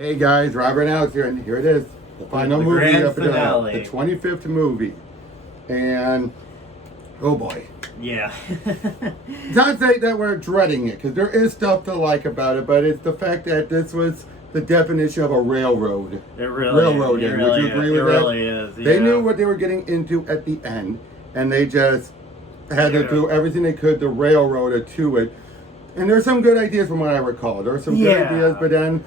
Hey guys, Robert Alex here, and here it is, the final movie grand of finale. the 25th movie. And, oh boy. Yeah. It's not to say that we're dreading it, because there is stuff to like about it, but it's the fact that this was the definition of a railroad. It really Railroading. is. It really Would you agree with that? It really is. Yeah. They knew what they were getting into at the end, and they just had to do everything they could to railroad it to it. And there's some good ideas from what I recall. There were some good ideas, but then...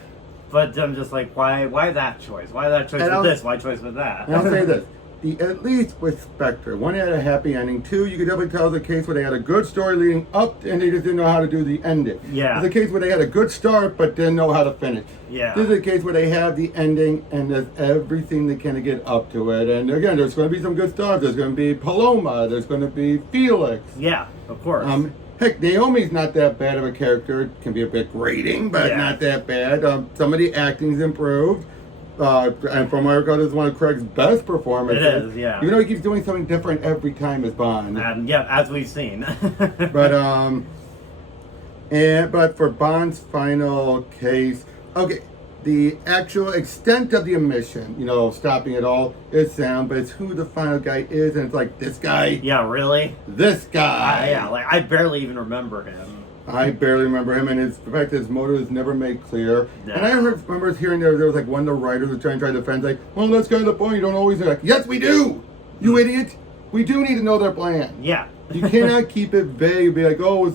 But I'm just like, why that choice? Why that choice with this? Why choice with that? And I'll say this. At least with Spectre, one had a happy ending. Two, you could definitely tell the case where they had a good story leading up and they just didn't know how to do the ending. Yeah. There's a case where they had a good start but didn't know how to finish. Yeah. This is a case where they have the ending and there's everything they can to get up to it. And again, there's going to be some good stuff. There's going to be Paloma. There's going to be Felix. Yeah, of course. Heck, Naomi's not that bad of a character. It can be a bit grating, but not that bad. Some of the acting's improved. And from what I recall, this is one of Craig's best performances. It is, yeah. Even though he keeps doing something different every time as Bond. Yeah, as we've seen. But for Bond's final case, okay, the actual extent of the omission, stopping it all, is sound, but it's who the final guy is, and it's like, this guy. Yeah, really? This guy. I barely even remember him. I barely remember him, and the fact that his motive is never made clear. Yeah. And I remember hearing there was like one of the writers was trying to defend, like, well, that's kind of the point. You don't always like, yes, we do, you idiot. We do need to know their plan. Yeah. You cannot keep it vague. Be like, oh,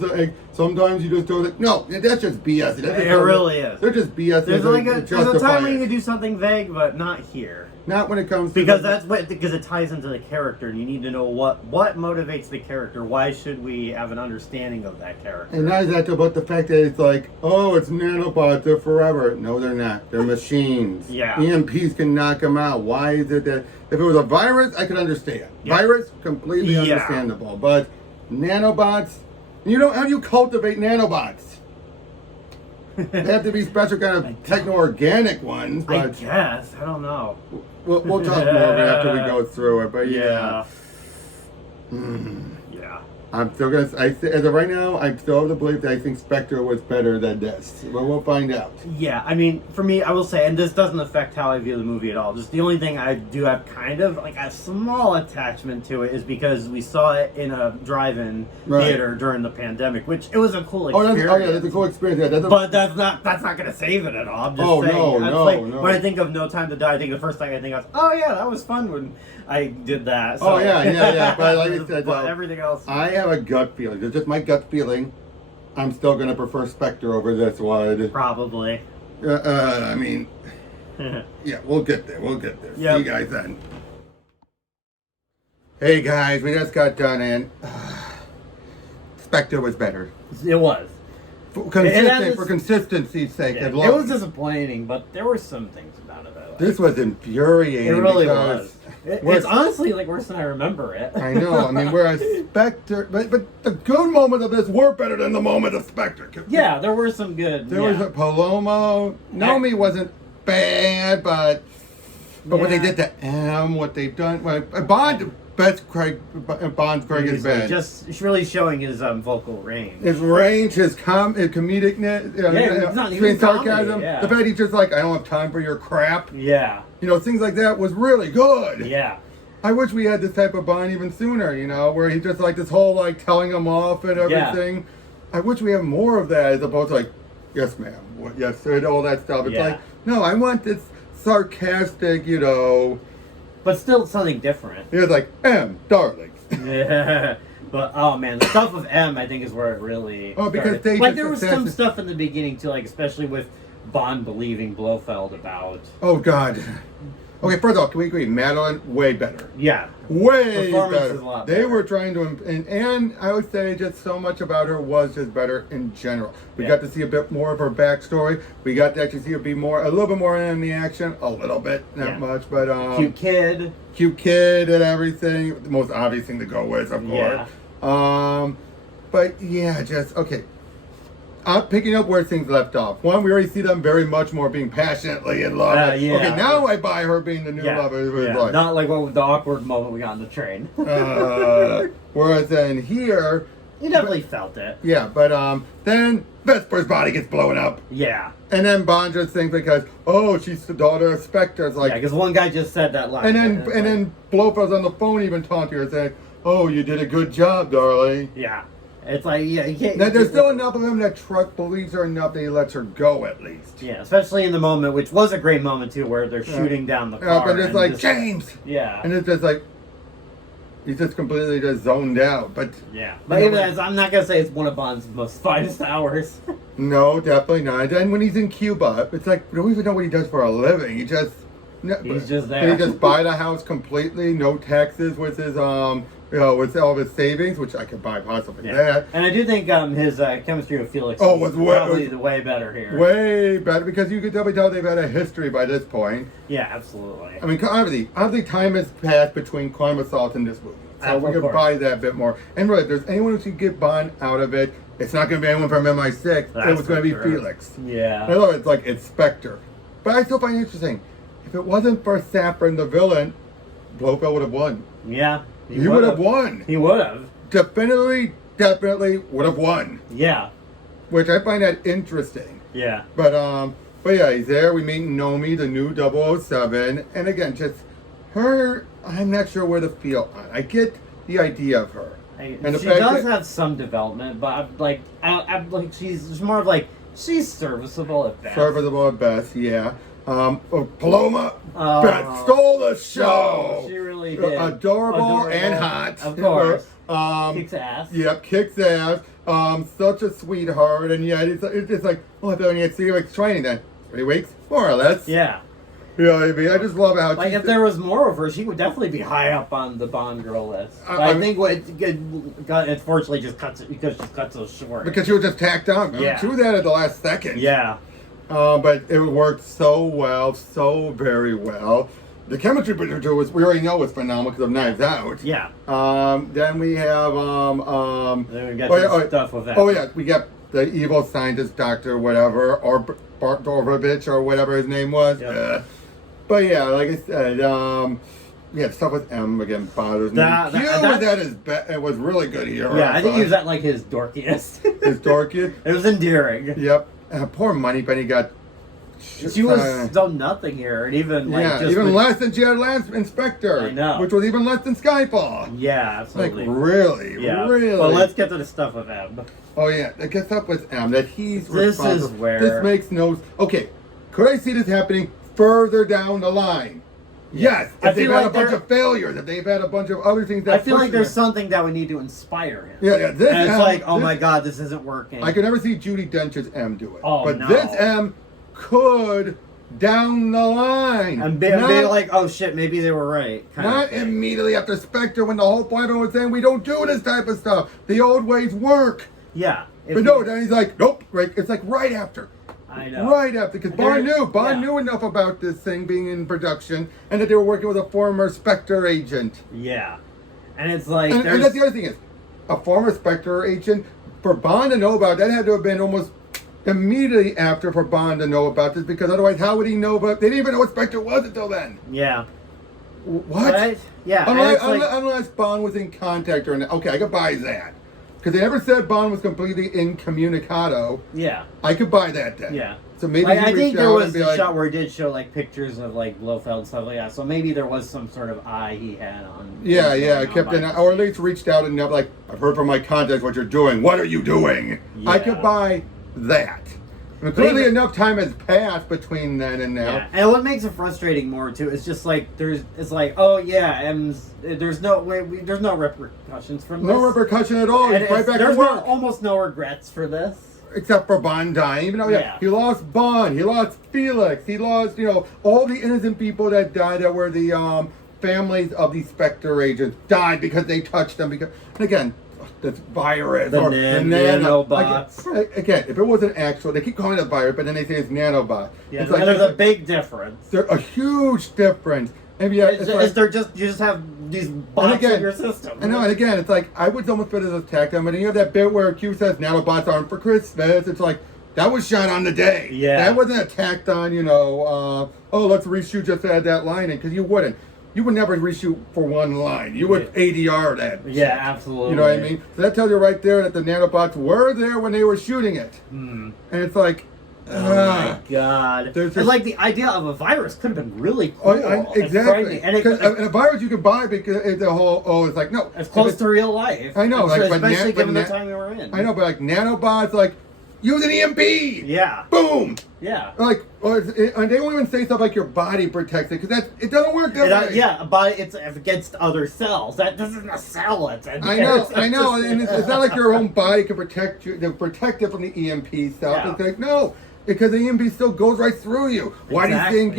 sometimes you just do it. No, that's just BS. It really is. They're just BS. There's a time when you can do something vague, but not here. Not when it comes to because it ties into the character, and you need to know what motivates the character. Why should we have an understanding of that character? And not that, but the fact that it's like, oh, it's nanobots, they're forever. No, they're not. They're machines. Yeah. EMPs can knock them out. Why is it that if it was a virus, I could understand. Yeah. Virus, completely understandable. But nanobots, how do you cultivate nanobots? They have to be special kind of techno-organic ones. But I guess. I don't know. We'll talk more after we go through it. But yeah. Yeah. I'm still as of right now, I'm still of the belief that I think Spectre was better than this. But we'll find out. Yeah, I mean, for me, I will say, and this doesn't affect how I view the movie at all. Just the only thing I do have kind of like a small attachment to it is because we saw it in a drive-in theater during the pandemic, which it was a cool experience. That's a cool experience. Yeah, but that's not going to save it at all. I'm just saying. No. When I think of No Time to Die, I think the first thing I think of, oh yeah, that was fun when I did that. So. Oh yeah. But like I said, but everything else. I have a gut feeling. It's just my gut feeling. I'm still going to prefer Spectre over this one. Probably. I mean, yeah, we'll get there. Yep. See you guys then. Hey guys, we just got done and Spectre was better. It was. For consistency's sake. Yeah, it was disappointing, but there were some things about it I liked. This was infuriating. It really was. It's honestly like worse than I remember it. I know. I mean, whereas Spectre, but the good moment of this were better than the moment of Spectre. Yeah, there were some good. There was a Paloma. Naomi wasn't bad, but what they did to M, what they've done, Bond's Craig is bad. Just really showing his vocal range. His range, his comedicness, his sarcasm. Yeah. The fact he's just like, I don't have time for your crap. Yeah. Things like that was really good. Yeah. I wish we had this type of Bond even sooner, where he's just like this whole like telling him off and everything. Yeah. I wish we had more of that as opposed to like, yes ma'am, yes, and all that stuff. It's like, no, I want this sarcastic, But still something different. He was like, M, darling. Yeah. But, oh man, the stuff with M, I think, is where it really because started. There was some stuff in the beginning, too, like, especially with Bond believing Blofeld about... Oh, God. Okay, first of all, can we agree? Madeline, way better. Yeah. Way better. Is a lot they were trying to... And I would say just so much about her was just better in general. We got to see a bit more of her backstory. We got to actually see her be a little bit more in the action. A little bit, not much, but... Cute kid and everything. The most obvious thing to go with, of course. But yeah, just... Okay. Picking up where things left off. One, we already see them very much more being passionately in love. Okay, now I buy her being the new lover. Yeah. Not like the awkward moment we got on the train. Whereas then here... You definitely felt it. Yeah, but then Vesper's body gets blown up. Yeah. And then Bond just thinks because, oh, she's the daughter of Spectre. It's like, Yeah, because one guy just said that line. and then Blofeld's on the phone even talking to her saying, oh, you did a good job, darling. Yeah. It's like, yeah, you can't... Now, there's still enough of him that believes her enough that he lets her go, at least. Yeah, especially in the moment, which was a great moment, too, where they're shooting down the car. And it's like, James! Yeah. And it's just like, he's just completely just zoned out. But yeah. But even as, I'm not going to say it's one of Bond's most finest hours. No, definitely not. And when he's in Cuba, it's like, we don't even know what he does for a living. He's just there. He just buy the house completely, no taxes with his with all of his savings, which I could buy possibly that. And I do think his chemistry with Felix was way better here. Way better, because you could definitely tell they've had a history by this point. Yeah, absolutely. I mean, obviously time has passed between Crime Assault and this movie. So we could buy that a bit more. And really, if there's anyone who should get Bond out of it, it's not going to be anyone from MI6. It was going to be Felix. Yeah. In other words, it's Spectre. But I still find it interesting. If it wasn't for Saffron, the villain, Blofeld would have won. Yeah. He would have won. He would have. Definitely would have won. Yeah. Which I find that interesting. Yeah. But yeah, he's there. We meet Nomi, the new 007. And again, just her, I'm not sure where to feel on. I get the idea of her. And she does have some development, but I'm like, she's more of like, she's serviceable at best. Serviceable at best, yeah. Paloma stole the show. She really did. Adorable and hot. Of course. Kicks ass. Yep, kicks ass. Such a sweetheart, and yeah, it's just like, I feel like 3 weeks training then. 3 weeks, more or less. Yeah. You know what I mean? I just love how if there was more of her, she would definitely be high up on the Bond girl list. But I think unfortunately just cuts it because she's cut so short. Because she was just tacked on. Yeah. She was at it the last second. Yeah. But it worked so well, so very well. The chemistry between the two we already know was phenomenal because of Knives Out. Yeah. Then we have then we got stuff with that. Oh yeah, we got the evil scientist doctor, whatever, or Bart Dorovich or whatever his name was. Yep. But yeah, like I said, yeah, stuff with M again bothers me. It was really good here. Yeah, I think he was at his dorkiest. His dorkiest. It was endearing. Yep. And poor Moneypenny got. She was so nothing here, and even even less than she had last Inspector. I know, which was even less than Skyfall. Yeah, absolutely. Really. Well, let's get to the stuff with M. Oh yeah, it gets up with M that he's this responsible. Is where this makes no. Okay, could I see this happening further down the line? Yes, if they've had a bunch of failures, if they've had a bunch of other things that I feel like there's something that we need to inspire him. Yeah. This and it's oh my god, this isn't working. I could never see Judi Dench's M do it. Oh, but no. This M could down the line. And be like, oh shit, maybe they were right. Not immediately after Spectre when the whole point was saying we don't do this type of stuff. The old ways work. Yeah. But no, then he's like, nope, right. It's like right after. I know. Right after, because Bond knew enough about this thing being in production and that they were working with a former Spectre agent. Yeah. And it's like... And that's the other thing is, a former Spectre agent, for Bond to know about, that had to have been almost immediately after for Bond to know about this, because otherwise how would he know about... They didn't even know what Spectre was until then. Yeah. What? Right? Yeah. Unless Bond was in contact or... Okay, I could buy that. Because they never said Bond was completely incommunicado. Yeah. I could buy that then. Yeah. So maybe I think there was a shot where he did show pictures of Blofeld and stuff like that. So maybe there was some sort of eye he had on. Yeah, I kept an, or at least reached out and I've heard from my contacts what you're doing. What are you doing? Yeah. I could buy that. And clearly enough time has passed between then and now. Yeah. And what makes it frustrating more too is just there's no repercussions from this. No repercussion at all. He's right back to work. Almost no regrets for this. Except for Bond dying. Even though he lost Bond, he lost Felix, he lost, all the innocent people that died that were the families of these Spectre agents died because they touched them. And again, this virus the nanobots. Again, if it was an actual, they keep calling it a virus, but then they say it's nanobot. Yeah, there's a big difference. There's a huge difference. And you just have these bots in your system. I know, and again, it's I would almost better attack them. And you have that bit where Q says nanobots aren't for Christmas. It's that was shot on the day. Yeah. That wasn't attacked on, let's reshoot just to add that line in, because you wouldn't. you would never reshoot for one line. You would ADR that. Yeah, shit. absolutely. You know what I mean? So that tells you right there that the nanobots were there when they were shooting it. Hmm. And it's like, oh my god! There's And like the idea of a virus could have been really cool. Exactly. And a virus you can buy because it's the whole, it's like, no. it's close to real life. I know. Like, especially given the time we were in. I know, but like nanobots, like, use an EMP! Yeah. Boom! Yeah. Like, and they won't even say stuff like your body protects it, because it doesn't work that way. Yeah, but it's against other cells. This isn't a cell. It's I know, and it's not like your own body can protect you, to protect it from the EMP stuff. Yeah. It's like, no, because the EMP still goes right through you. Why do you think,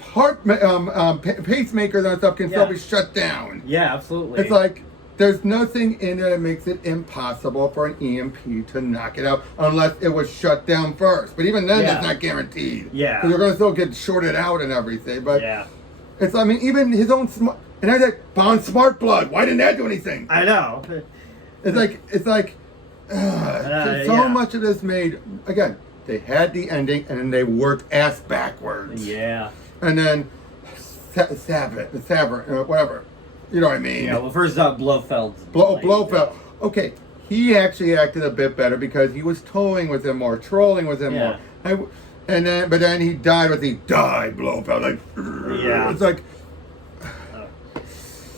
heart pacemakers and stuff can still be shut down? Yeah, absolutely. It's like, there's nothing in there that makes it impossible for an EMP to knock it out unless it was shut down first. But even then, that's not guaranteed. Yeah. Because you're going to still get shorted out and everything. But yeah. it's, I mean, even his own and I was like, Bond Smart Blood. Why didn't that do anything? I know. It's like, so much of this made, again, they had the ending and then they worked ass backwards. Yeah. And then, Savert, whatever. You know what I mean? Yeah, well, first up, Blofeld. Blofeld. Okay, he actually acted a bit better because he was toying with him more, trolling with him more. But then he died with Blofeld. Like, it's like.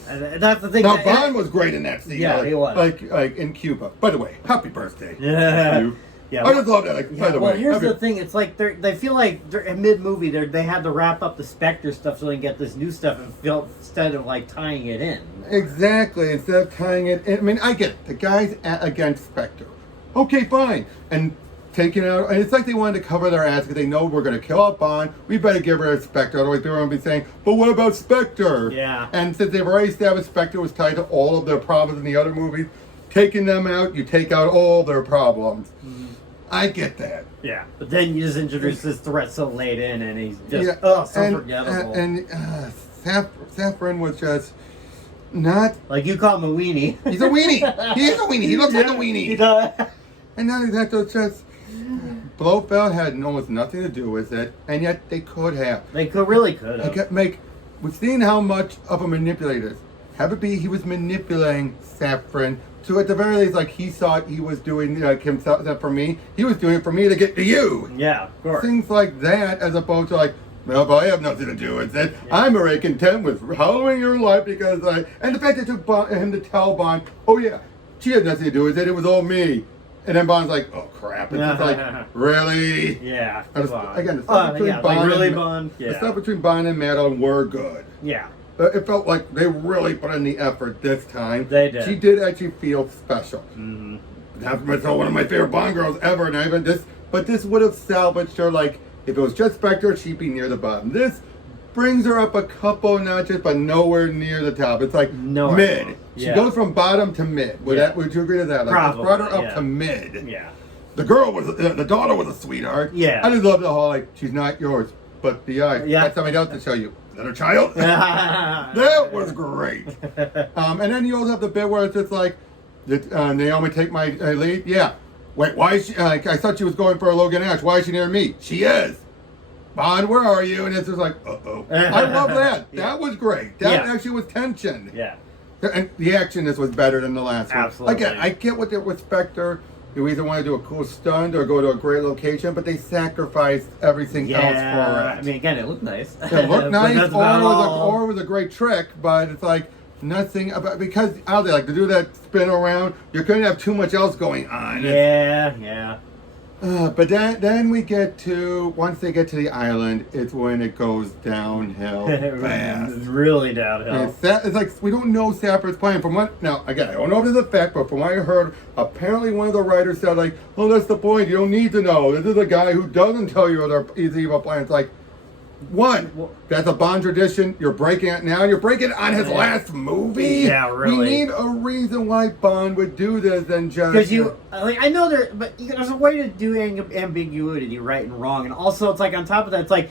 And that's the thing. Now, Bond was great in that scene. Yeah, he was. Like in Cuba. By the way, happy birthday. Yeah. Yeah, I just love that. By the way, here's the thing: it's like they feel like they're mid-movie. They had to wrap up the Spectre stuff so they can get this new stuff instead of like tying it in. Exactly. Instead of tying it in, I mean, I get it. The guy's against Spectre. Okay, fine. And taking out, and it's like they wanted to cover their ass because they know we're going to kill out Bond. We better give her a Spectre. Otherwise, people are going to be saying, "But what about Spectre?" Yeah. And since they've already established Spectre was tied to all of their problems in the other movies, taking them out, you take out all their problems. Mm-hmm. I get that. Yeah, but then you just introduce this threat so late in, and he's just so forgettable. And Saffron was just not like you call him a weenie. He's a weenie. He is a weenie. He looks like a weenie. He does. And not only that, though, just Blofeld had almost nothing to do with it, and yet they could have. They really could have. We've seen how much of a manipulator it is. Have it be he was manipulating Saffron. So at the very least, like, he thought he was doing himself for me. He was doing it for me to get to you. Yeah, of course. Things like that, as opposed to like, well, but I have nothing to do with it. Yeah. I'm already content with following your life because and the fact that it took him to tell Bond, oh yeah, she had nothing to do with it. It was all me. And then Bond's like, oh crap. It's just like, really? Yeah. Again, the stuff between Bond the stuff between Bond and Madeline were good. Yeah. It felt like they really put in the effort this time. They did. She did actually feel special. Mm-hmm. That's one of my favorite Bond girls ever. And even but this would have salvaged her. Like, if it was just Spectre, she'd be near the bottom. This brings her up a couple notches, but nowhere near the top. It's like mid. She goes from bottom to mid. Would you agree to that? Like, probably. It's brought her up to mid. Yeah. The daughter was a sweetheart. Yeah. I just love the whole, like, she's not yours, but the eye. Yeah. Got somebody else to show you. Is that her child? That was great. And then you also have the bit where it's just like, Naomi, take my lead? Yeah. Wait, why is she, I thought she was going for a Logan Ash. Why is she near me? She is. Bond, where are you? And it's just like, uh-oh. I love that. That was great. That actually was tension. Yeah. And the action was better than the last one. Absolutely. Again, I get what they're with Spectre. You either want to do a cool stunt or go to a great location, but they sacrificed everything else for it. I mean, again, it looked nice. It looked nice, or it was a great trick, but it's like nothing about, because out there, like, to do that spin around, you couldn't have too much else going on. Yeah. But then we get to, once they get to the island, it's when it goes downhill fast. It's really downhill. It's like, we don't know Saffron's plan. Now, again, I don't know if it's a fact, but from what I heard, apparently one of the writers said, like, oh, that's the point. You don't need to know. This is a guy who doesn't tell you his evil plans. Like, that's a Bond tradition. You're breaking it now. You're breaking it on his last movie. Yeah, really. We need a reason why Bond would do this than just because I know there's a way to do ambiguity, right and wrong, and also it's like on top of that, it's like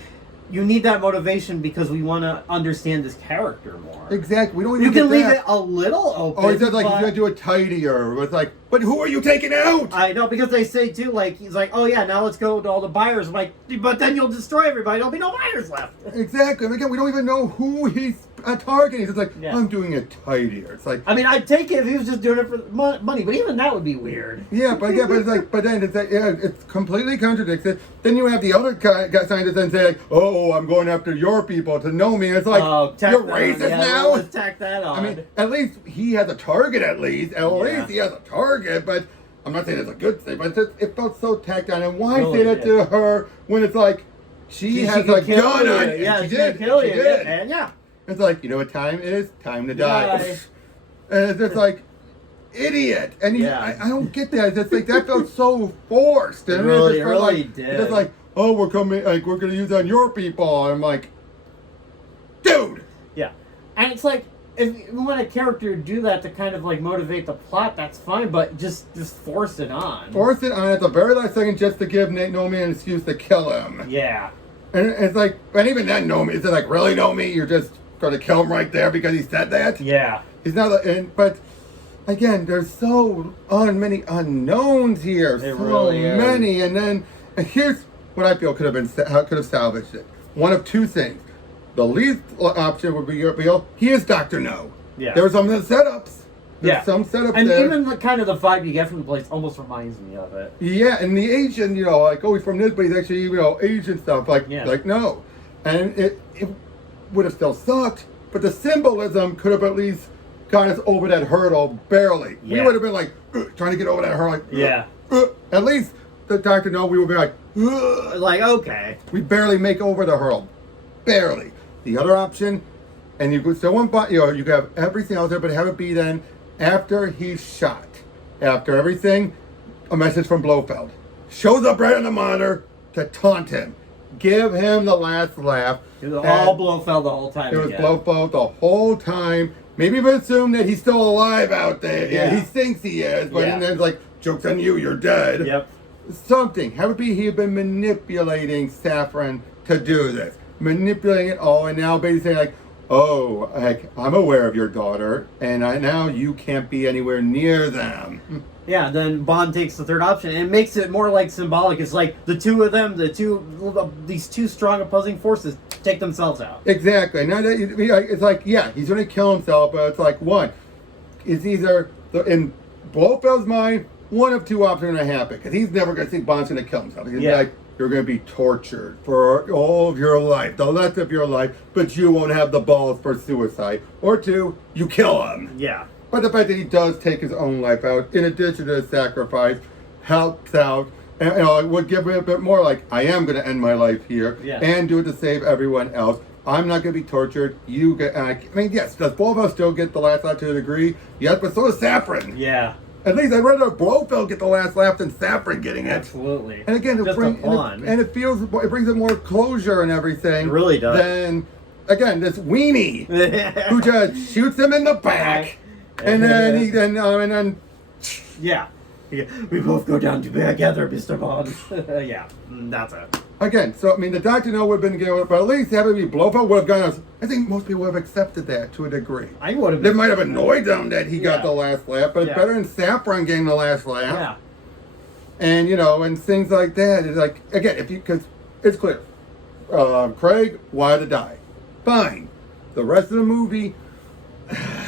you need that motivation because we want to understand this character more. Exactly. We don't even You can get leave that. it a little open. Or he says, like, but- he's going to do it tidier. It's like, but who are you taking out? I know, because they say, too, like, he's like, oh, yeah, now let's go to all the buyers. I'm like, but then you'll destroy everybody. There'll be no buyers left. Exactly. And again, we don't even know who he's targeting. It's like, Yeah. I'm doing it tidier. It's like, I mean, I'd take it if he was just doing it for money, but even that would be weird. yeah, but it's like, but then it's like, yeah, it's completely contradicted. Then you have the other guy scientist then say, like, oh, I'm going after your people to know me. It's like, Tack you're that on. racist Yeah, now. Let's tack that on. I mean, at least he has a target. At least he has a target. But I'm not saying it's a good thing. But it felt so tacked on. And why Really say that did. to her when it's like she has can a kill gun you. on you? Yeah, she she did. can kill She you. did. And yeah. It's like, you know what time it is? Time to die. Die. And it's just like, idiot. And Yeah. I don't get that. It's just like, that felt so forced. And Really, it just felt really like, did. It's just like, oh, we're coming, like, we're going to use it on your people. And I'm like, dude. Yeah. And it's like, if you want a character to do that to kind of like motivate the plot, that's fine, but just force it on. Force it on at the very last second just to give Nate Nomi an excuse to kill him. Yeah. And it's like, and even then, Nomi, is it like, really, Nomi? You're just going to kill him right there because he said that? Yeah. He's not, but again, there's so many unknowns here. It So really is. many. And then, and here's what I feel could have salvaged it. One of two things. The least option would be reveal. He is Dr. No. Yeah. There were some of the setups. There's Yeah. some setups And there. even the kind of the vibe you get from the place almost reminds me of it. Yeah, and the Asian, you know, like, oh, he's from this, but he's actually, you know, Asian stuff. Like, Yeah. like no. And it would have still sucked, but the symbolism could have at least got us over that hurdle barely. We Yeah. would have been like, trying to get over that hurdle. Like, Yeah. At least the Dr. No, we would be like, Like, okay. we barely make over the hurdle. Barely. The other option, and you could still want, you know, you could have everything else there, but have it be then after he's shot, after everything, a message from Blofeld shows up right on the monitor to taunt him, give him the last laugh. It was And all Blofeld the whole time. It was again. Blofeld the whole time. Maybe even assume that he's still alive out there. Yeah. He thinks he is, but Yeah. then it's like, joke's on you, you're dead. Yep. Something. Have it be he had been manipulating Saffron to do this. Manipulating it all, and now basically saying like, oh, like, I'm aware of your daughter, and now you can't be anywhere near them. Yeah, then Bond takes the third option, and it makes it more like symbolic. It's like the two of them, these two strong opposing forces take themselves out. Exactly. Now that it's like, yeah, he's going to kill himself, but it's like, one, it's either, in Blofeld's mind, one of two options are going to happen, because he's never going to think Bond's going to kill himself. He's going to be like, you're going to be tortured for all of your life, the rest of your life, but you won't have the balls for suicide. Or two, you kill him. Yeah. But the fact that he does take his own life out, in addition to his sacrifice, helps out, and you know, it would give me a bit more like, I am going to end my life here, Yeah. and do it to save everyone else. I'm not going to be tortured. You get, I mean, yes, does Blofeld still get the last laugh to a degree? Yes, but so does Saffron. Yeah. At least I'd rather Blofeld get the last laugh than Saffron getting it. Absolutely. And again, Just a pawn. it feels, it brings it more closure and everything. It really does. Than, again, this weenie who just shoots him in the back, and then Yeah. We both go down together, Mr. Bond. Yeah, that's it. again. So I mean, the Dr. No would have been good, but at least having me Blofeld would have gone. I think most people would have accepted that to a degree. I would have. It might have annoyed them that he got Yeah. the last laugh, but it's Yeah. better than Saffron getting the last laugh. Yeah. And you know, and things like that. It's like, again, because it's clear, Craig wanted to die. Fine. The rest of the movie,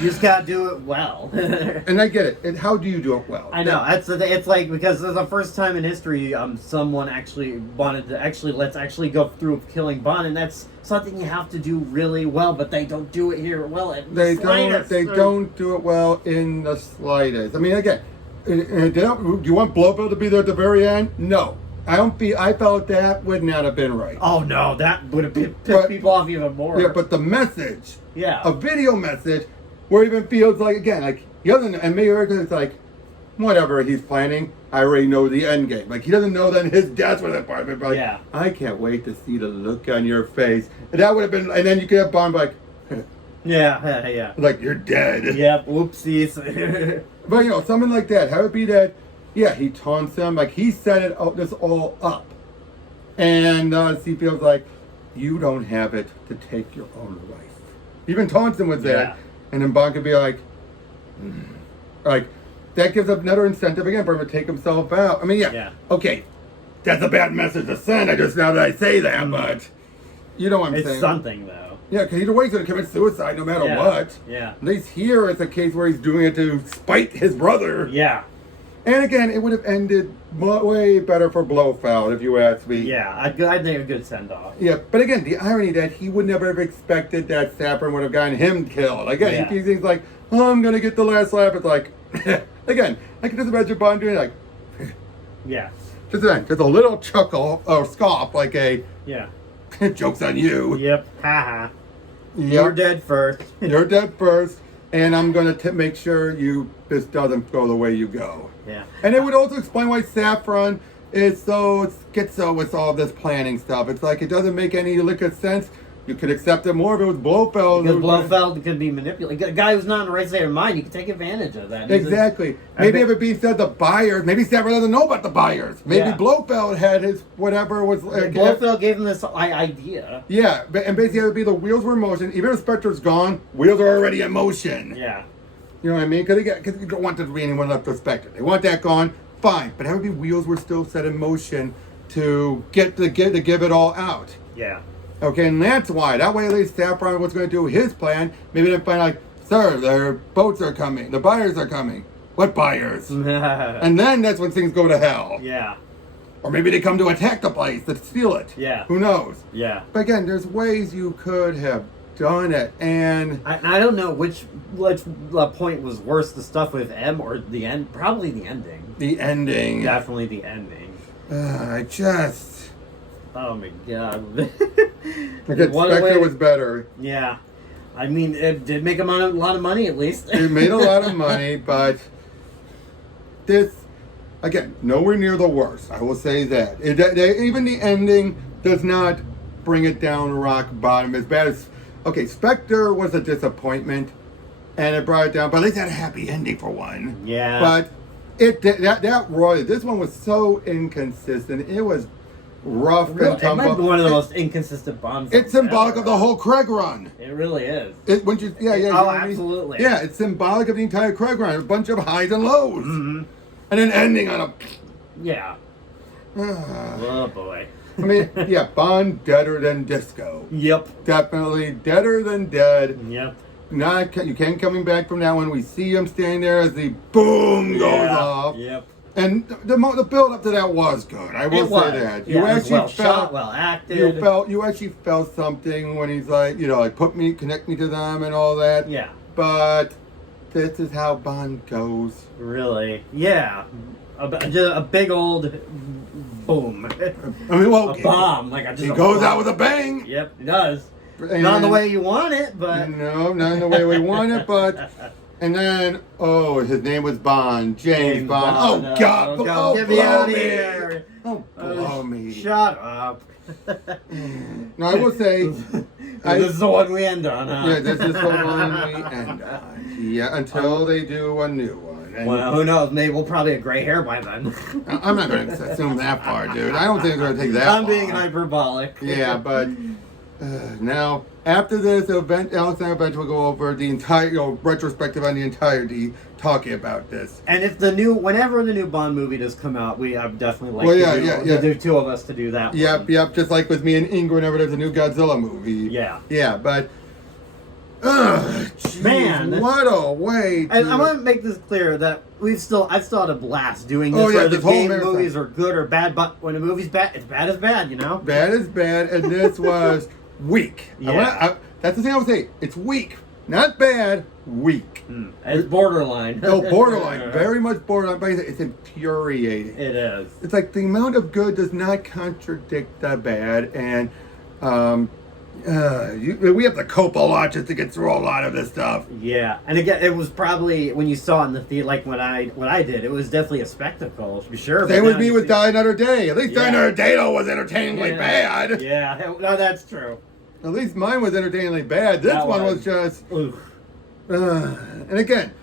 You just gotta do it well. and I get it. And how do you do it well? I know. It's like, because it's the first time in history someone actually wanted to let's actually go through killing Bond, and that's something you have to do really well, but they don't do it here well at They the slightest. don't do it well in the slightest. I mean, again, do you want Blofeld to be there at the very end? No. I felt that would not have been right. Oh no, that would have pissed But- people off even more. Yeah, but the message, Yeah. a video message, where it even feels like, again, like, he doesn't, and maybe it's like, whatever he's planning, I already know the end game. Like, he doesn't know that his death was a part of it, but like, Yeah. I can't wait to see the look on your face. And that would have been, and then you could have Bond like, Yeah. like, you're dead. Yep. Whoopsies. But, you know, something like that. Have it be that, yeah, he taunts him, like, he set this all up. And he feels like, you don't have it to take your own life. Even Taunton was there, and then Bond could be like, like, that gives another incentive again for him to take himself out. I mean, okay, that's a bad message to send. Now that I say that, but you know what I'm saying. It's something though. Yeah, because either way he's going to commit suicide no matter what. Yeah. At least here it's a case where he's doing it to spite his brother. Yeah. And again, it would have ended way better for Blofeld, if you ask me. Yeah, I think a good send-off. Yeah, but again, the irony that he would never have expected that Saffron would have gotten him killed. Again, he thinks like, oh, I'm going to get the last laugh. It's like, again, I can just imagine Bond doing like, just a little chuckle or scoff, like a, joke's on you. Yep, haha. You're dead first. You're dead first, and I'm going to make sure this doesn't go the way you go. Yeah. And it would also explain why Saffron is so schizo with all this planning stuff. It's like it doesn't make any lick of sense. You could accept it more if it was Blofeld. Because Blofeld could be manipulated. A guy who's not in the right state of mind, you can take advantage of that. Exactly. Maybe if it being said the buyers, maybe Saffron doesn't know about the buyers. Maybe Blofeld had his whatever was. Blofeld gave him this idea. Yeah, and basically it would be the wheels were in motion. Even if Spectre's gone, wheels are already in motion. Yeah. You know what I mean? Because you don't want there to be anyone left to Spectre. They want that gone, fine. But that would be wheels were still set in motion to give it all out. Yeah. Okay, and that's why. That way at least Saffron was going to do his plan. Maybe they find like, sir, their boats are coming. The buyers are coming. What buyers? And then that's when things go to hell. Yeah. Or maybe they come to attack the place to steal it. Yeah. Who knows? Yeah. But again, there's ways you could have done it, and I don't know which point was worse, the stuff with M or the end. Probably the ending. The ending. Definitely the ending. Oh my god. Spectre was better. Yeah. I mean, it did make him a lot of money at least. It made a lot of money, but this, again, nowhere near the worst. I will say that. Even the ending does not bring it down rock bottom as bad as... Okay, Spectre was a disappointment, and it brought it down, but at least it had a happy ending for one. Yeah. But this one was so inconsistent. It was rough and tumble. It might be one of the most inconsistent Bond films. It's symbolic of the whole Craig run. It really is. Oh, absolutely. Yeah, it's symbolic of the entire Craig run. A bunch of highs and lows. Mm-hmm. And then ending on a... Yeah. Oh, boy. I mean, yeah, Bond deader than disco. Yep. Definitely deader than dead. Yep. You can't coming back from that one. We see him standing there as the boom goes off. Yep. And the build up to that was good. I will say that. You actually shot, well acted. You actually felt something when he's like, connect me to them and all that. Yeah. But this is how Bond goes. Really? Yeah. A big old boom. I mean, a bomb. He goes out with a bang. Yep, he does. Not in the way you want it, but... No, not in the way we want it, but... And then, his name was Bond. James Bond. Oh, God. Get me out of here. Oh, blow me. Shut up. No, I will say... this is the one we end on, huh? Yeah, this is the one we end on. Yeah, until they do a new one. Well, who knows? Maybe we'll probably have gray hair by then. I'm not going to assume that far, dude. I don't think it's going to take that I'm being hyperbolic. Yeah, but now, after this event, Alex and I eventually will go over the entire retrospective on the entirety, talking about this. And if whenever the new Bond movie does come out, I'd definitely like to do two of us to do that. Yep, just like with me and Ingrid whenever there's a new Godzilla movie. Yeah. Yeah, but... Man, what a way! And I want to make this clear that I've still had a blast doing this. Whether the game movies are good or bad, but when a movie's bad, it's bad as bad, you know. Bad is bad, and this was weak. Yeah. That's the thing I would say. It's weak, not bad. Weak. It's borderline. No, borderline. Very much borderline. But it's infuriating. It is. It's like the amount of good does not contradict the bad, and we have to cope a lot just to get through a lot of this stuff. Yeah, and again, it was probably when you saw it in the theater, like what I did. It was definitely a spectacle, for sure. Same with me with Die Another Day. At least Die Another Day though was entertainingly bad. Yeah, no, that's true. At least mine was entertainingly bad. This one was just. Oof. And again,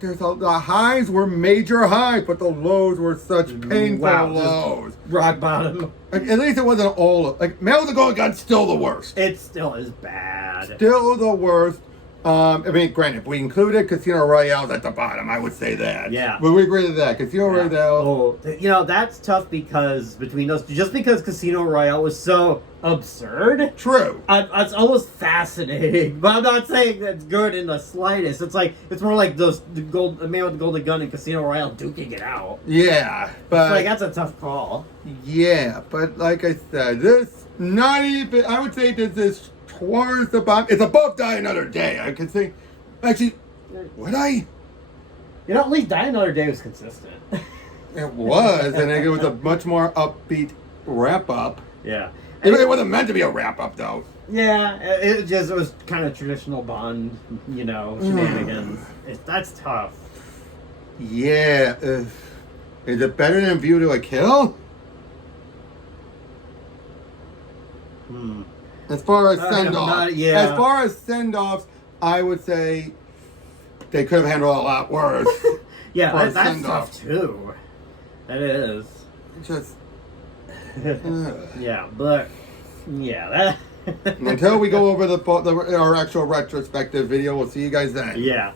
the highs were major highs, but the lows were such painful lows. Rock bottom. Like, at least it wasn't all like Man with the Golden Gun's still the worst. It still is bad. Still the worst. I mean, granted, if we included Casino Royale's at the bottom, I would say that. Yeah. But we agree to that. Casino Royale. Oh, you know, that's tough because between those, just because Casino Royale was so absurd. True. It's almost fascinating, but I'm not saying that's good in the slightest. It's like, it's more like the Man with the Golden Gun and Casino Royale duking it out. Yeah, but It's like, that's a tough call. yeah, but like I said, this not even. I would say this is towards the bottom. It's above Die Another Day. I could say, actually, would I? You know, at least Die Another Day was consistent. It was, and it was a much more upbeat wrap up. Yeah. It wasn't meant to be a wrap up, though. Yeah, it was kind of traditional Bond, you know, shenanigans. That's tough. Yeah. Is it better than View to a Kill? As far as send-off. Yeah. As far as send-offs, I would say they could have handled it a lot worse. Yeah, that's tough, too. That is. Just... yeah, but... Yeah, that... Until we go over our actual retrospective video, we'll see you guys then. Yeah.